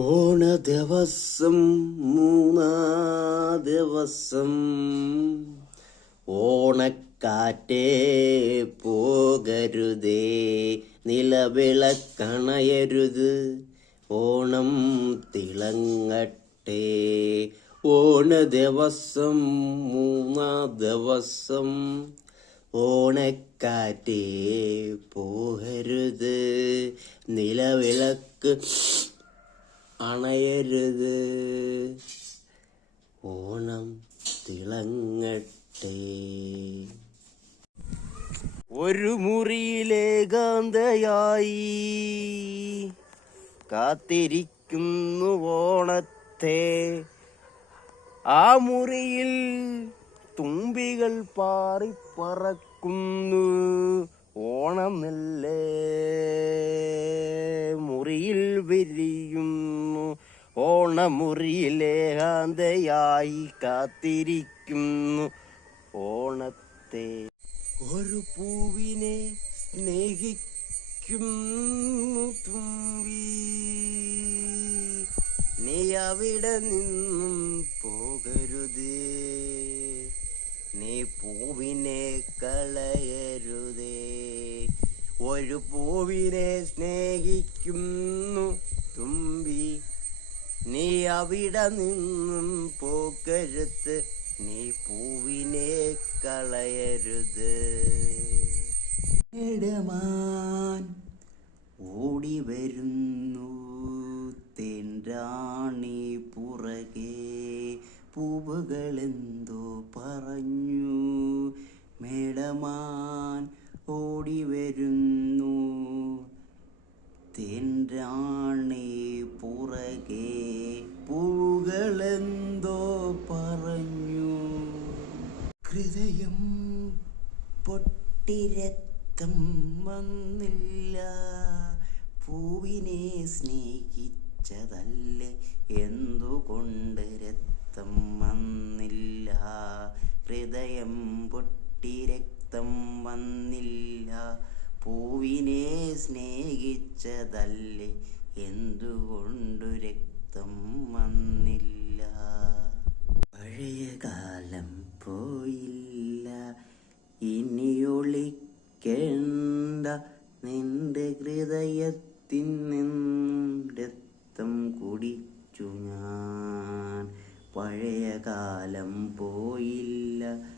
ഓണ ദിവസം മൂന്നാ ദിവസം ഓണക്കാറ്റേ പോകരുതേ നിലവിളക്കണയരുത്. ഓണം തിളങ്ങട്ടെ ഓണ ദിവസം മൂന്നാ ദിവസം ഓണക്കാറ്റേ പോകരുത് നിലവിളക്ക് അണയരുത്. ഓണം തിളങ്ങട്ടെ. ഒരു മുറിയിലേകാന്തയായി കാത്തിരിക്കുന്നു ഓണത്തെ. ആ മുറിയിൽ തുമ്പികൾ പാറിപ്പറക്കുന്നു ഓണമല്ലേ? മുറിയിൽ വിരിയുന്നു ഓണമുറിയിലെ കാന്തയായി കാത്തിരിക്കുന്നു ഓണത്തെ. ഒരു പൂവിനെ സ്നേഹിക്കുന്നു തുമ്പി. നീ അവിടെ നിന്നും പോകരുതേ. നീ പൂവിനെ കളയരുതേ. ഒരു പൂവിനെ സ്നേഹിക്കുന്നു തുമ്പി. നീ അവിടെ നിന്നും പോകരുത് നീ പൂവിനെ കളയരുത്. ഇടമാൻ ഓടി വരുന്നു തെൻറാണി പുറകെ. പൂവുകളെന്തോ പറഞ്ഞു മേടമാൻ ഓടി വരുന്നു. പൊട്ടിരക്തം വന്നില്ല. പൂവിനെ സ്നേഹിച്ചതല്ലേ? എന്തുകൊണ്ട് രക്തം വന്നില്ല? ഹൃദയം പൊട്ടി രക്തം വന്നില്ല. പൂവിനെ സ്നേഹിച്ചതല്ലേ? എന്തുകൊണ്ടു രക്തം വന്നില്ല? വേണ്ട നിന്റെ ഹൃദയത്തിൽ നിന്നും രക്തം കുടിച്ചു ഞാൻ. പഴയ കാലം പോയില്ല.